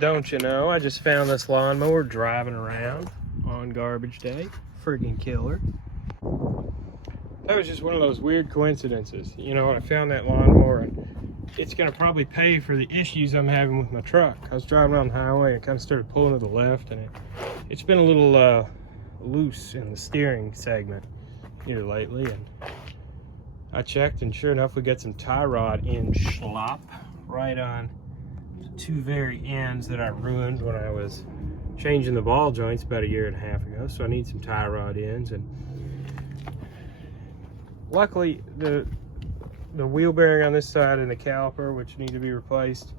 Don't you know, I just found this lawnmower driving around on garbage day. Friggin' killer. That was just one of those weird coincidences. You know, I found that lawnmower and it's gonna probably pay for the issues I'm having with my truck. I was driving on the highway and kind of started pulling to the left, and it's been a little loose in the steering segment here lately, and I checked, and sure enough we got some tie rod in slop right on the two very ends that I ruined when I was changing the ball joints about 1.5 years ago. So I need some tie rod ends, and luckily the wheel bearing on this side and the caliper, which need to be replaced,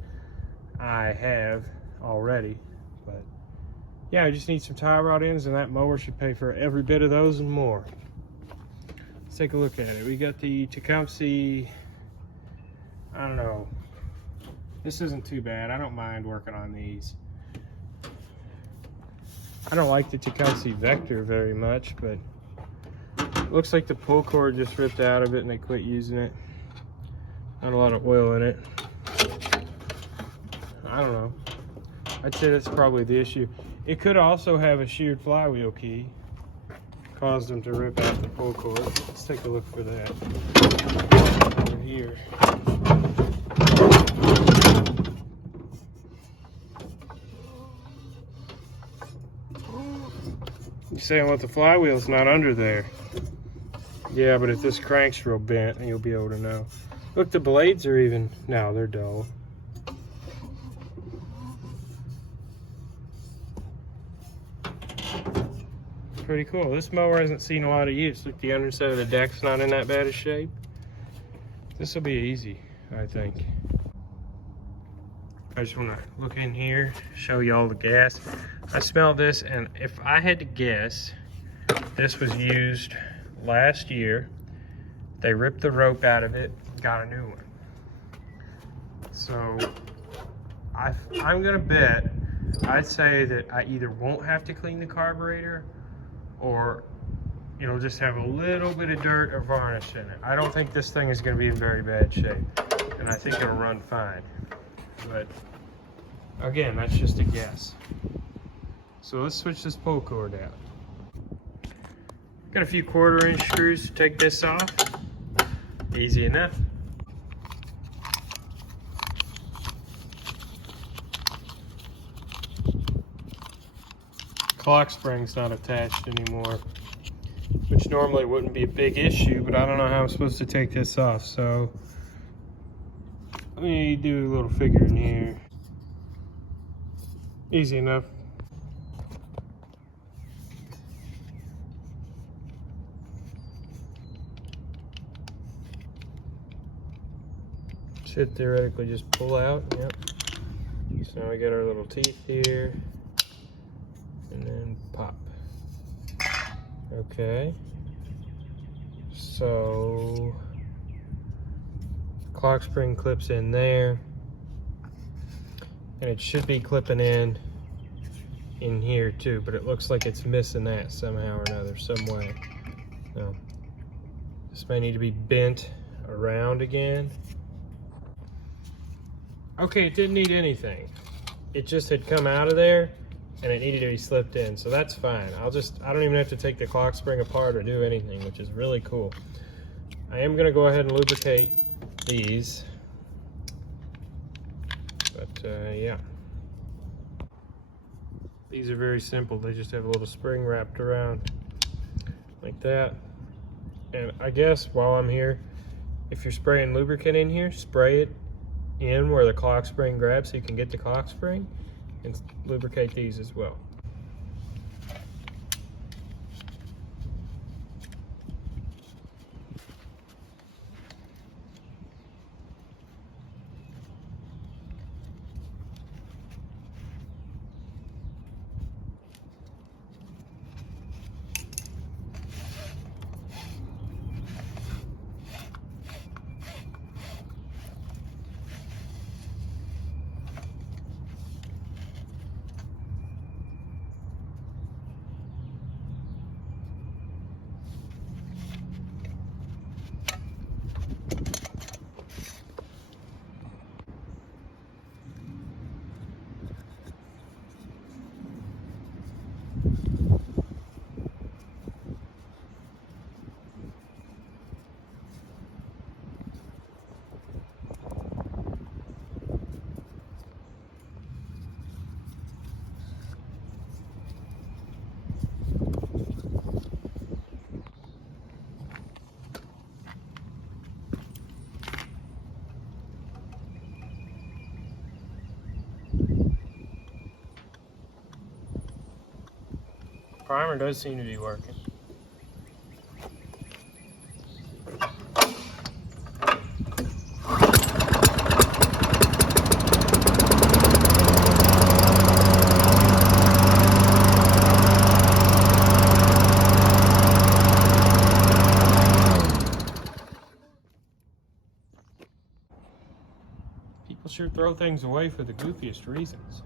I have already. But yeah, I just need some tie rod ends, and that mower should pay for every bit of those and more. Let's take a look at it. We got the Tecumseh, I don't know, this isn't too bad. I don't mind working on these. I don't like the Tecumseh Vector very much, but it looks like the pull cord just ripped out of it and they quit using it. Not a lot of oil in it. I don't know. I'd say that's probably the issue. It could also have a sheared flywheel key. Caused them to rip out the pull cord. Let's take a look for that. Over here. You're saying, well, the flywheel's not under there. Yeah, but if this crank's real bent, you'll be able to know. Look, the blades are even, no, they're dull. Pretty cool. This mower hasn't seen a lot of use. Look, the underside of the deck's not in that bad a shape. This will be easy, I think. I just want to look in here, show you all the gas. I smell this, and if I had to guess, this was used last year. They ripped the rope out of it, got a new one. So I'm gonna bet, I'd say that I either won't have to clean the carburetor, or it'll just have a little bit of dirt or varnish in it. I don't think this thing is gonna be in very bad shape, and I think it'll run fine. But again, that's just a guess. So let's switch this pull cord out. Got a few 1/4" screws to take this off. Easy enough. Clock spring's not attached anymore, which normally wouldn't be a big issue, but I don't know how I'm supposed to take this off, so let me do a little figure in here. Easy enough. Should theoretically just pull out, yep. So now we got our little teeth here, and then pop. Okay. So clock spring clips in there, and it should be clipping in here too, but it looks like it's missing that somehow or another, some way. No. This may need to be bent around again. Okay, it didn't need anything. It just had come out of there and it needed to be slipped in, so that's fine. I don't even have to take the clock spring apart or do anything, which is really cool. I am gonna go ahead and lubricate these, but yeah. These are very simple. They just have a little spring wrapped around like that. And I guess while I'm here, if you're spraying lubricant in here, spray it in where the clock spring grabs so you can get the clock spring, and lubricate these as well. Primer does seem to be working. People sure throw things away for the goofiest reasons.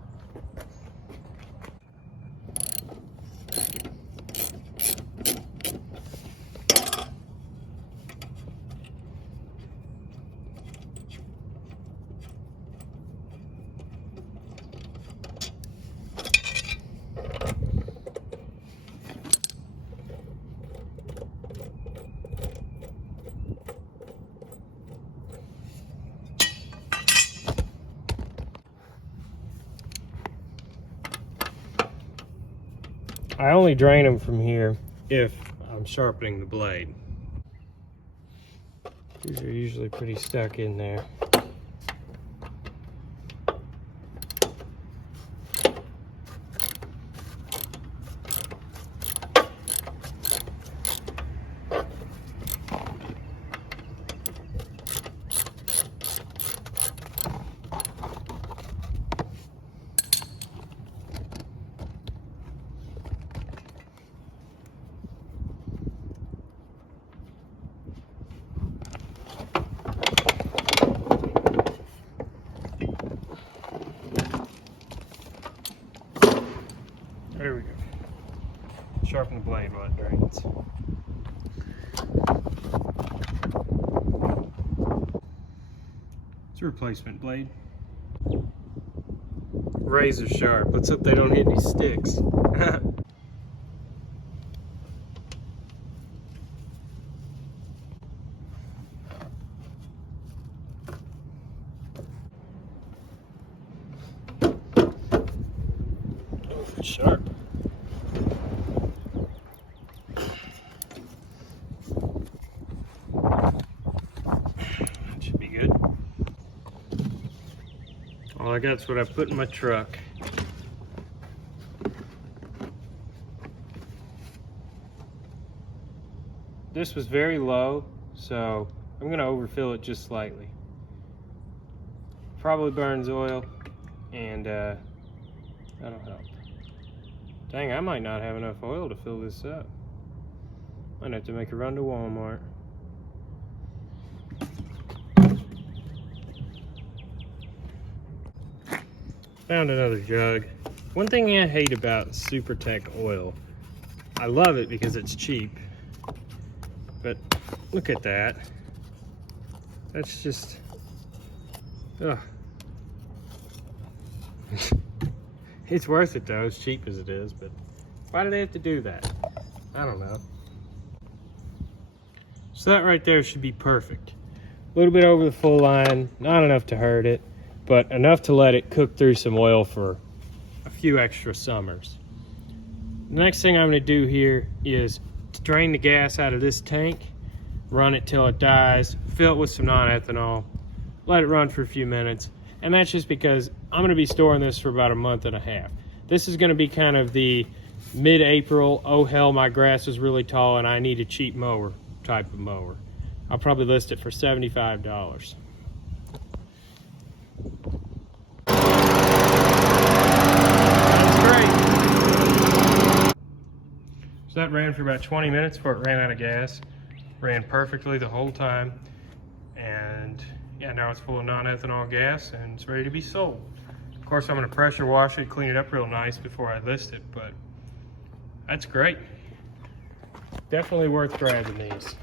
I only drain them from here if I'm sharpening the blade. These are usually pretty stuck in there. There we go. Sharpen the blade while it drains. It's a replacement blade. Razor sharp. Let's hope they don't hit any sticks. It's sharp. Should be good. All I got's what I put in my truck. This was very low, so I'm gonna overfill it just slightly. Probably burns oil, and that'll help. Dang, I might not have enough oil to fill this up. Might have to make a run to Walmart. Found another jug. One thing I hate about SuperTech oil, I love it because it's cheap, but look at that. That's just, ugh. It's worth it though, as cheap as it is, but why do they have to do that? I don't know. So that right there should be perfect. A little bit over the full line, not enough to hurt it, but enough to let it cook through some oil for a few extra summers. The next thing I'm gonna do here is to drain the gas out of this tank, run it till it dies, fill it with some non-ethanol, let it run for a few minutes, and that's just because I'm gonna be storing this for about a month and a half. This is gonna be kind of the mid-April, oh hell, my grass is really tall and I need a cheap mower type of mower. I'll probably list it for $75. So that ran for about 20 minutes before it ran out of gas. Ran perfectly the whole time. And yeah, now it's full of non-ethanol gas and it's ready to be sold. Of course, I'm gonna pressure wash it, clean it up real nice before I list it, but that's great. Definitely worth grabbing these.